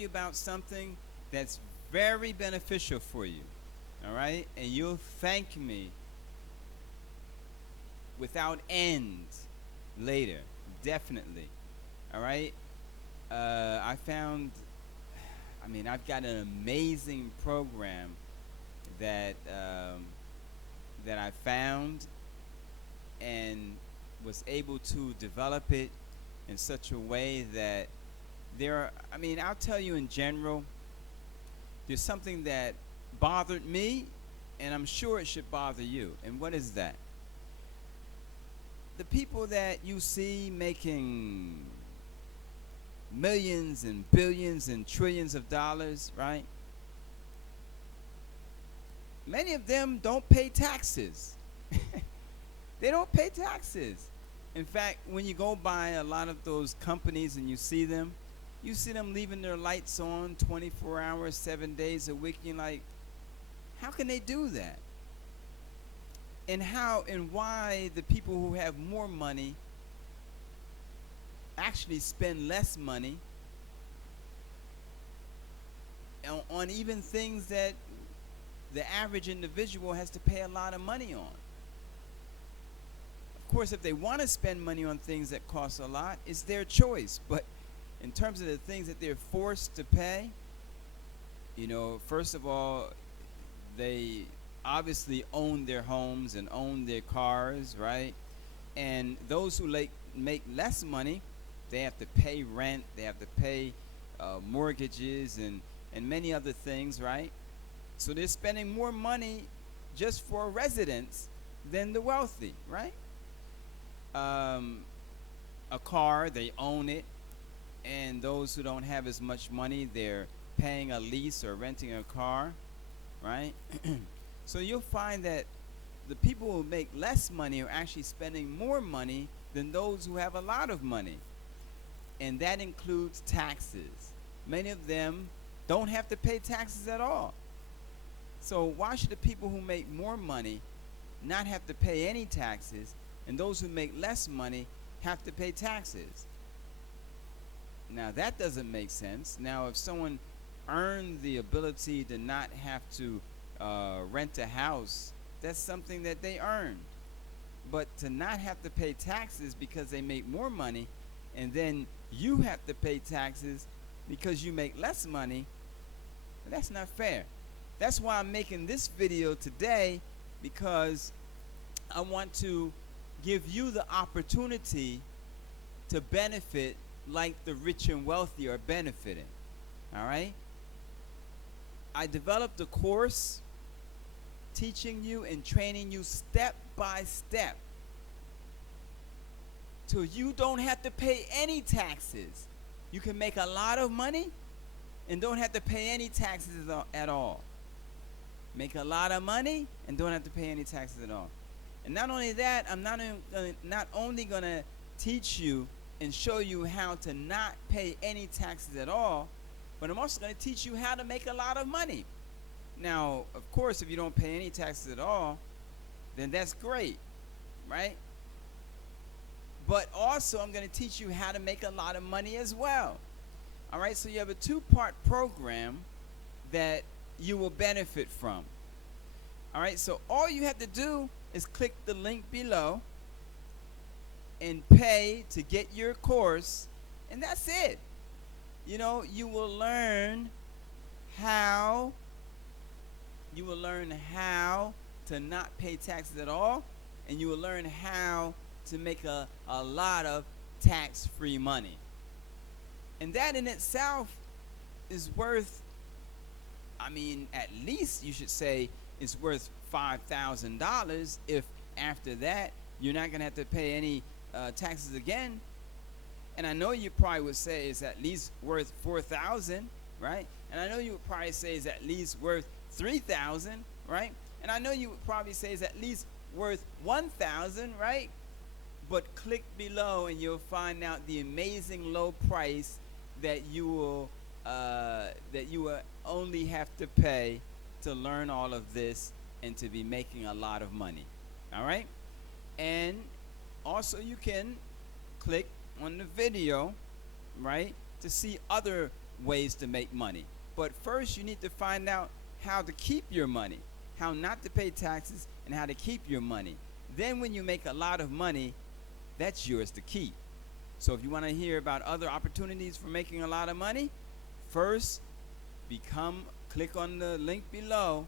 you about something that's very beneficial for you. All right? And you'll thank me without end later. Definitely. All right? I found, I mean, I've got an amazing program that that I found and was able to develop it in such a way that there are, I mean, I'll tell you in general, there's something that bothered me, and I'm sure it should bother you. And what is that? The people that you see making millions and billions and trillions of dollars, right? Many of them don't pay taxes. They don't pay taxes. In fact, when you go by a lot of those companies and you see them leaving their lights on 24 hours, 7 days a week. You're like, how can they do that? And how and why the people who have more money actually spend less money on even things that the average individual has to pay a lot of money on. Of course, if they want to spend money on things that cost a lot, it's their choice. But in terms of the things that they're forced to pay, you know, first of all, they obviously own their homes and own their cars, right? And those who make less money, they have to pay rent, they have to pay mortgages and many other things, right? So they're spending more money just for a residence than the wealthy, right? A car, they own it, and those who don't have as much money, they're paying a lease or renting a car, right? So you'll find that the people who make less money are actually spending more money than those who have a lot of money. And that includes taxes. Many of them don't have to pay taxes at all. So why should the people who make more money not have to pay any taxes, and those who make less money have to pay taxes? Now that doesn't make sense. Now if someone earned the ability to not have to rent a house, that's something that they earned. But to not have to pay taxes because they make more money, and then you have to pay taxes because you make less money, that's not fair. That's why I'm making this video today, because I want to give you the opportunity to benefit like the rich and wealthy are benefiting. All right? I developed a course teaching you and training you step by step till you don't have to pay any taxes. You can make a lot of money and don't have to pay any taxes at all. Make a lot of money and don't have to pay any taxes at all. And not only that, I'm not only going to teach you and show you how to not pay any taxes at all, but I'm also going to teach you how to make a lot of money. Now, of course, if you don't pay any taxes at all, then that's great, right? But also, I'm going to teach you how to make a lot of money as well. All right, so you have a two-part program that you will benefit from. All right, so all you have to do is click the link below and pay to get your course, and that's it. You know, you will learn how to not pay taxes at all, and you will learn how to make a lot of tax-free money. And that in itself is worth, I mean, at least you should say it's worth $5,000 if after that you're not going to have to pay any taxes again. And I know you probably would say it's at least worth $4,000, right? And I know you would probably say it's at least worth $3,000, right? And I know you would probably say it's at least worth $1,000, right? But click below and you'll find out the amazing low price that you will only have to pay to learn all of this and to be making a lot of money. All right? And also you can click on the video, right, to see other ways to make money. But first, you need to find out how to keep your money, how not to pay taxes, and how to keep your money. Then, when you make a lot of money, that's yours to keep. So, if you want to hear about other opportunities for making a lot of money, first, click on the link below,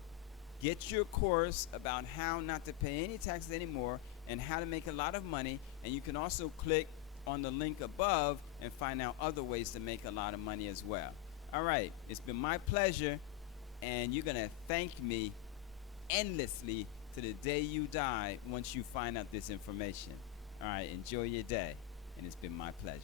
get your course about how not to pay any taxes anymore and how to make a lot of money. And you can also click on the link above and find out other ways to make a lot of money as well. All right, it's been my pleasure, and you're going to thank me endlessly to the day you die once you find out this information. All right, enjoy your day, and it's been my pleasure.